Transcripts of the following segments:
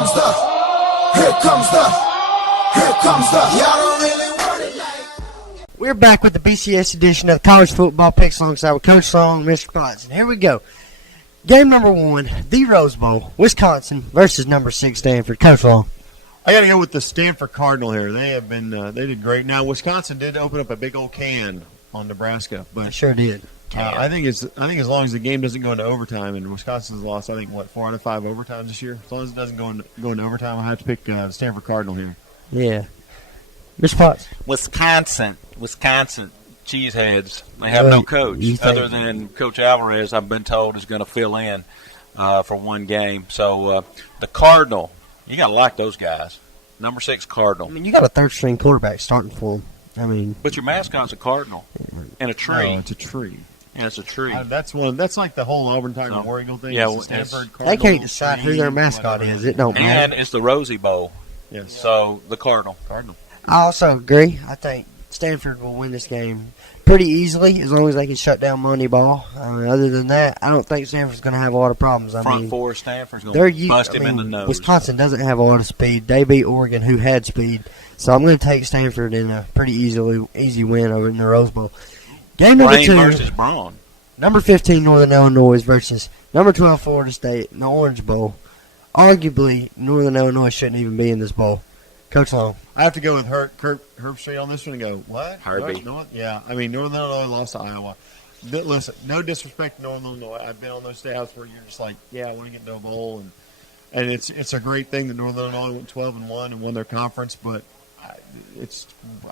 comes the, y'all don't really want it like. We're back with the BCS edition of College Football Picks alongside with Coach Long and Mr. Potts. And here we go. Game number 1, the Rose Bowl, Wisconsin versus number 6 Stanford. Coach Long. I got to go with the Stanford Cardinal here. They have been they did great. Now Wisconsin did open up a big old can on Nebraska, I but sure did. I think as long as the game doesn't go into overtime, and Wisconsin's lost 4 out of 5 overtimes this year. As long as it doesn't go into overtime, I have to pick the Stanford Cardinal here. Yeah. Mr. Potts. Wisconsin, cheeseheads. They have no coach other than Coach Alvarez. I've been told is going to fill in for one game. So the Cardinal, you got to like those guys. Number 6 Cardinal. I mean, you got a third-string quarterback starting for them. I mean, but your mascot's a cardinal and a tree. No, it's a tree. And it's a tree. That's like the whole Auburn Tiger War Eagle thing. Yeah, it's the Stanford they Cardinal, can't decide who their mascot is. It don't matter. And it's the Rosie Bowl. Yes. So the Cardinal. I also agree. I think Stanford will win this game pretty easily as long as they can shut down Moneyball. Other than that, I don't think Stanford's going to have a lot of problems. Front four, Stanford's going to bust him in the nose. Wisconsin doesn't have a lot of speed. They beat Oregon, who had speed. So I'm going to take Stanford in a pretty easy win over in the Rose Bowl. Game number Brain 2 versus Braun. Number 15 Northern Illinois versus number 12 Florida State in the Orange Bowl. Arguably, Northern Illinois shouldn't even be in this bowl. Coach Long. I have to go with Herb Street on this one and go, what? Herbie. What? Yeah, I mean, Northern Illinois lost to Iowa. Listen, no disrespect to Northern Illinois. I've been on those staffs where you're just like, yeah, I want to get into a bowl. And it's a great thing that Northern Illinois went 12-1 and won their conference, but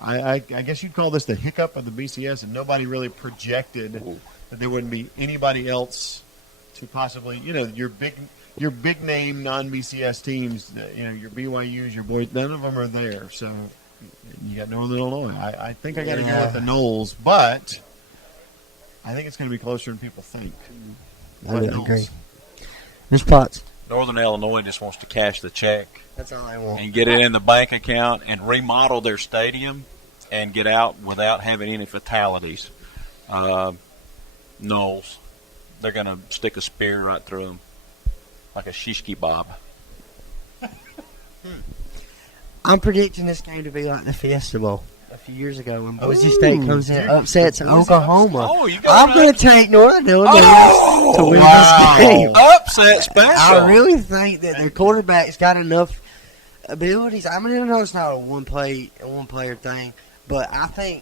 I guess you'd call this the hiccup of the BCS, and nobody really projected that there wouldn't be anybody else to possibly, your big name non-BCS teams, your BYU's, your boys, none of them are there. So you got Northern Illinois. I think I got to go with the Noles, but I think it's going to be closer than people think. I agree. Mr. Potts. Northern Illinois just wants to cash the check. That's all I want. And get it in the bank account and remodel their stadium and get out without having any fatalities. Knowles, they're going to stick a spear right through them like a shish kebab. I'm predicting this game to be like the Fiesta Bowl a few years ago when Boise State comes in and upsets Oklahoma. I'm going to take Northern Illinois to win this game. Upset special. I really think that their quarterback's got enough abilities. I mean, I know it's not a one-player thing, but I think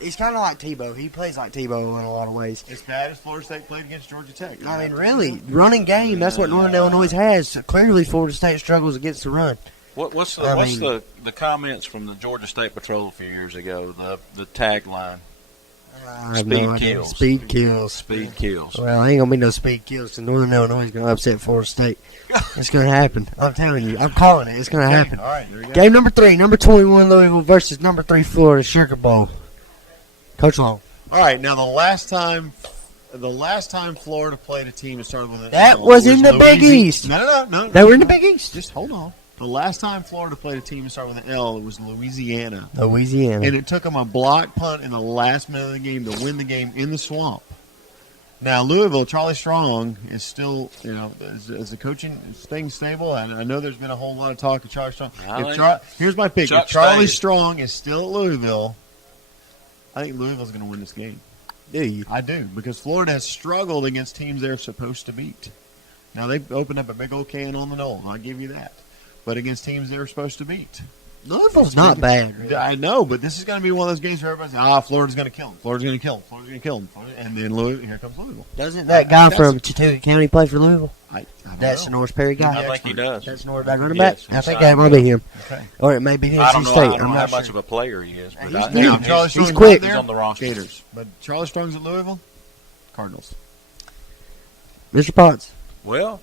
he's kind of like Tebow. He plays like Tebow in a lot of ways. As bad as Florida State played against Georgia Tech. I mean, really, running game, that's what Northern Illinois has. Clearly, Florida State struggles against the run. What's the comments from the Georgia State Patrol a few years ago? The tagline. Speed kills. Speed kills. Speed kills. Well, ain't going to be no speed kills because Northern Illinois is going to upset Florida State. It's going to happen. I'm telling you. I'm calling it. It's going to happen. All right, there you go. Game number 3, number 21 Louisville versus number 3 Florida Sugar Bowl. Coach Long. All right, now the last time Florida played a team that started with an That L was in the Big East. No. They were in the Big East. Just hold on. The last time Florida played a team that started with an L, it was Louisiana. Louisiana. And it took them a block punt in the last minute of the game to win the game in the swamp. Now, Louisville, Charlie Strong is still, is the coaching thing stable? I know there's been a whole lot of talk of Charlie Strong. Here's my pick. If Charlie Strong is still at Louisville, I think Louisville's going to win this game. Do you? I do, because Florida has struggled against teams they're supposed to beat. Now, they've opened up a big old can on the knoll. I'll give you that. But against teams they're supposed to beat. Louisville's not bad. Really. I know, but this is going to be one of those games where everybody's Florida's going to kill him. Florida's going to kill him. Florida's going to kill him. And then here comes Louisville. Doesn't that guy from Chattooga County play for Louisville? I That's the North Perry guy. I think he does. That's North running back. Yes, I think that might be him. Okay. Or it may be I NC don't know, State. I don't know I'm how not much sure. of a player he is. But He's quick. He's on the roster. Gators. But Charlie Strong's at Louisville, Cardinals. Mr. Potts. Well,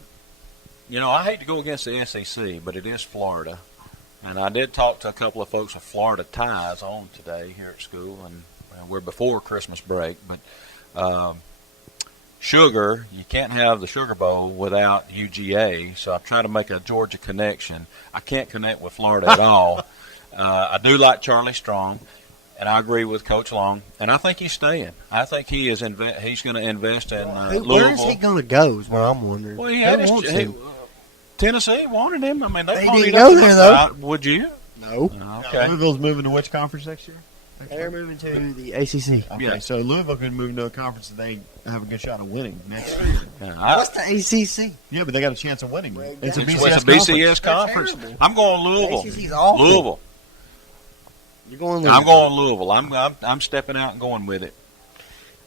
I hate to go against the SEC, but it is Florida. And I did talk to a couple of folks with Florida ties on today here at school, and we're before Christmas break. But sugar, you can't have the Sugar Bowl without UGA, so I'm trying to make a Georgia connection. I can't connect with Florida at all. I do like Charlie Strong, and I agree with Coach Long, and I think he's staying. I think he's going to invest in Louisville. Where is he going to go is what I'm wondering. Well, he had Tennessee wanted him. I mean, they didn't ponied go up there, though. Would you? No. Okay. Louisville's moving to which conference next year? They're moving to the ACC. Okay, Yeah. so Louisville can move into a conference that they have a good shot of winning next year. Yeah, What's the ACC? Yeah, but they got a chance of winning. It's a it's BCS a BCS conference. conference. terrible. I'm going Louisville. ACC's awful. Louisville. You're going. I'm going Louisville. I'm stepping out and going with it.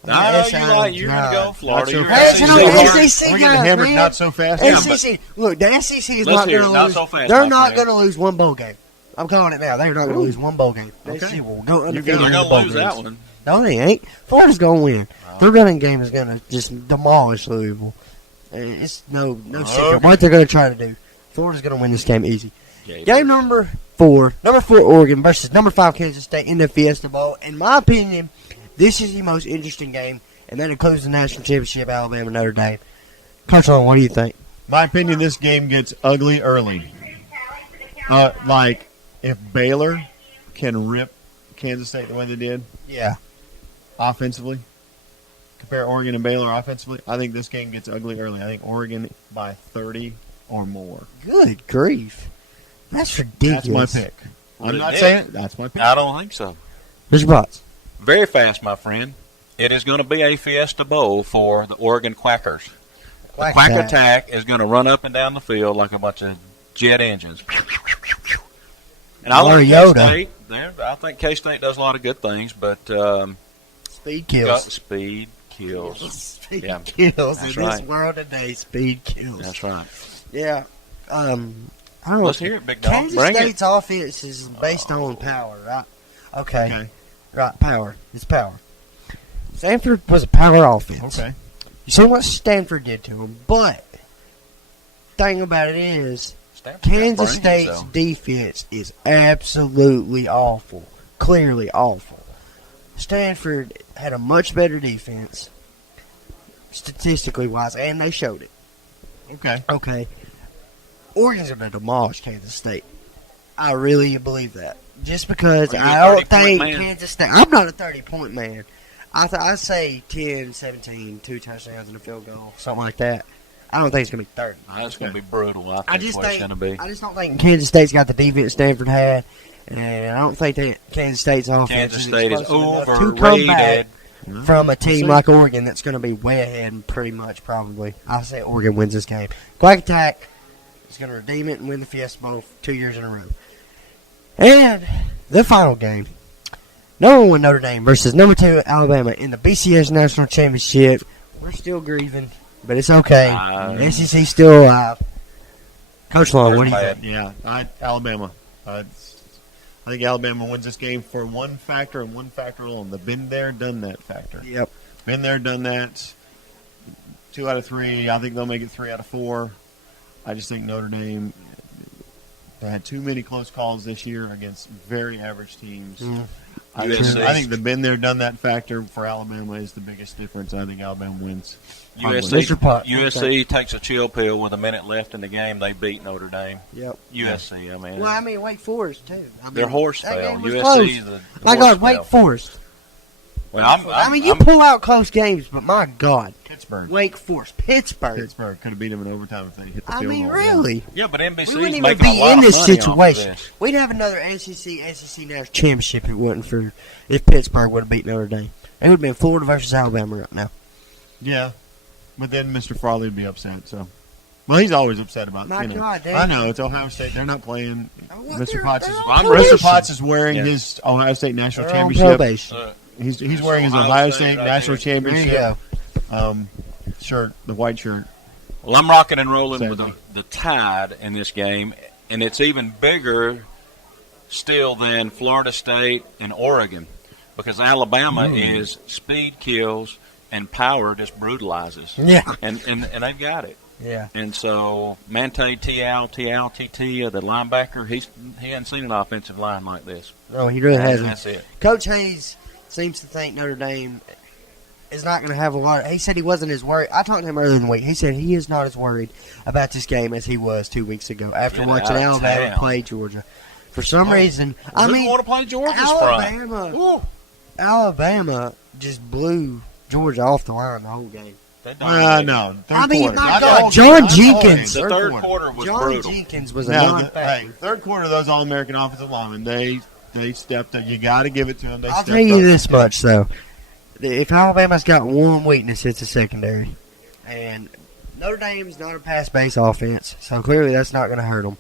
I know you're going to go Florida. so You're fast. Hey, SEC. you know, We're SEC getting guys, hammered man. not so fast. SEC. Look, the SEC is Let's not hear going it. to Not lose. so fast, They're my not friend. going to lose one bowl game. I'm calling it now. They're not going to lose one bowl game. The Okay. SEC will go undefeated They're in the going to bowl lose games. that one. No, they ain't. Florida's going to win. Their running game is going to just demolish Louisville. It's no secret what they're going to try to do. Florida's going to win this game easy. Yeah, Game number 4 Oregon versus number 5 Kansas State in the Fiesta Bowl. In my opinion, this is the most interesting game, and that includes the national championship, Alabama Notre Dame. Coach Long, what do you think? My opinion, this game gets ugly early. Like, if Baylor can rip Kansas State the way they did Yeah. offensively, compare Oregon and Baylor offensively, I think this game gets ugly early. I think Oregon by 30 or more. Good grief. That's ridiculous. That's my pick. I'm not Ridiculous. saying it. That's my pick. I don't think so. Mr. Potts. Very fast, my friend. It is going to be a Fiesta Bowl for the Oregon Quackers. The Quack Attack is going to run up and down the field like a bunch of jet engines. And I like Mariota. K-State. I think K-State does a lot of good things, but Speed kills. speed kills. Speed Yeah. kills. That's In right. this world today, speed kills. That's right. Yeah. I don't know. Let's hear it, big dog. Kansas Bring State's offense is based on power, right? Okay. Okay. Right, power. It's power. Stanford was a power offense. Okay. You see what Stanford did to them, but thing about it is Stanford got Kansas brains, State's though. defense is absolutely awful. Clearly awful. Stanford had a much better defense, statistically wise, and they showed it. Okay. Okay. Oregon's going to demolish Kansas State. I really believe that. Just because Are you a I don't 30-point think man? Kansas State... I'm not a 30-point man. I say 10, 17, 2 touchdowns and a field goal, something like that. I don't think it's going to be 30. That's going to be brutal. I think I just what it's think going to be. I just don't think Kansas State's got the defense Stanford had, and I don't think that Kansas State's offense Kansas State is explosive enough to come back overrated. from a team like Oregon that's going to be way ahead, pretty much probably. I say Oregon wins this game. Quack Attack is going to redeem it and win the Fiesta Bowl 2 years in a row. And the final game. Number 1 Notre Dame versus number 2 Alabama in the BCS National Championship. We're still grieving, but it's okay. The SEC's still alive. Coach Long, what do you think? Yeah, Alabama. I think Alabama wins this game for one factor and one factor alone. The been there, done that factor. Yep. Been there, done that. 2 out of 3. I think they'll make it 3 out of 4. I just think Notre Dame, they had too many close calls this year against very average teams. I think the been there, done that factor for Alabama is the biggest difference. I think Alabama wins. Mr. Potts, USC takes a chill pill with a minute left in the game. They beat Notre Dame. Yep. USC, I mean. Well, I mean, Wake Forest, too. I mean, they're horse that fail. game was USC close. is a My horse God, Wake fail. Forest. Well, you pull out close games, but my God. Pittsburgh. Wake Forest. Pittsburgh. Pittsburgh could have beat them in overtime if they hit the I field mean, goal. really? Yeah, but We NBC's wouldn't even making a be lot in of this money off of situation. this. We'd have another SEC National Championship if it wasn't for if Pittsburgh would have beat Notre Dame. It would have been Florida versus Alabama right now. Yeah, but then Mr. Farley would be upset. So, well, he's always upset about. My God, damn. I know it's Ohio State. They're not playing. Well, Mr. they're- Potts is they're on Mr. probation. Potts is wearing Yeah. his Ohio State national They're on championship. probation. He's wearing his Ohio State national There you championship go. Shirt, the white shirt. Well, I'm rocking and rolling with Sadly. the Tide in this game, and it's even bigger still than Florida State and Oregon because Alabama is speed kills and power just brutalizes. Yeah. And they've got it. Yeah. And so Mante TT, the linebacker, he hasn't seen an offensive line like this. No, he really hasn't. That's it. Coach Hayes seems to think Notre Dame is not going to have a lot. He said he wasn't as worried. I talked to him earlier in the week. He said he is not as worried about this game as he was 2 weeks ago after Get watching out of Alabama town. play Georgia. For some reason, I Who mean, want to play Georgia's front? Alabama just blew Georgia off the line the whole game. They dominated. No. Third I mean, quarter. my Not God, the whole John game, not the whole Jenkins. game. The third quarter was John brutal. Jenkins was a Now, non-factor. third quarter, those All-American offensive linemen, they stepped up. You got to give it to them. They I'll stepped tell you up. this much, though. If Alabama's got one weakness, it's a secondary. And Notre Dame's not a pass-based offense, so clearly that's not going to hurt them.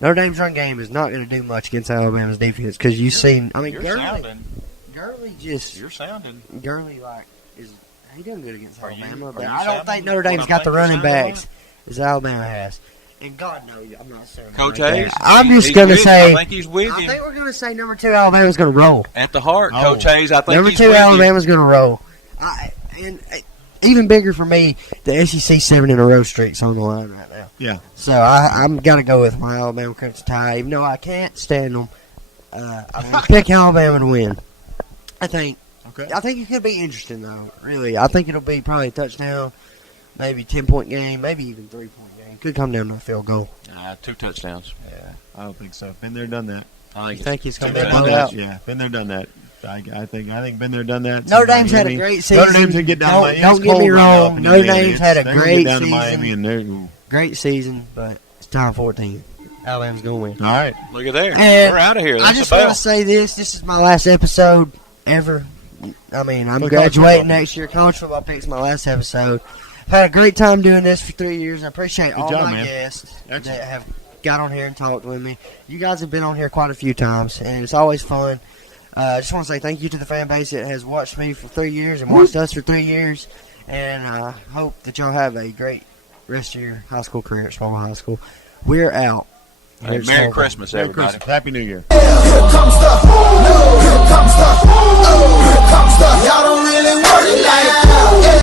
Notre Dame's run game is not going to do much against Alabama's defense because you've seen. I mean, You're Gurley sounding. Gurley he doing good against Are you- Alabama, are but you I don't sounding think Notre what Dame's I got the think you're running sounding backs as Alabama has. And God knows, I'm not saying Coach like Hayes. that. I'm just he's going to with- say. I think he's with I you. think we're going to say number 2 Alabama's going to roll. At the heart, Oh. Coach Hayes. I think Number he's 2 with you. Alabama's going to roll. Even bigger for me, the SEC 7-in-a-row streak's on the line right now. Yeah. So I'm got to go with my Alabama coach tie, even though I can't stand them. I'm going to pick Alabama to win. I think it could be interesting, though, really. I think it'll be probably a touchdown, maybe 10-point game, maybe even 3-point game. Could come down to a field goal. 2 touchdowns. Yeah. I don't think so. Been there, done that. I You think it's going Been to there, be done a that. blowout? Yeah. Been there, done that. I think been there, done that. Notre Dame's had a Miami. great season. Notre Dame's gonna get down. Don't- to Miami. don't It's get me cold right now wrong. up in Notre Indiana. Dame's had a They're gonna great get down to season. Miami and they're Great season, but it's time 14. Alabama's going to win. all right. Look at there. And We're out of here. That's I just a bell. want to say this. This is my last episode ever. I mean, I'm For college graduating football. next year. College football picks my last episode. Had a great time doing this for 3 years. I appreciate all job, my man. guests Excellent. that have got on here and talked with me. You guys have been on here quite a few times, and it's always fun. I just want to say thank you to the fan base that has watched me for 3 years and watched us for 3 years. And I hope that y'all have a great rest of your high school career at Small High School. We're out. Hey, Here's Merry Small. Christmas, Merry everybody. Christmas. Happy New Year. Here comes the, here comes the, here comes the, y'all don't really want it like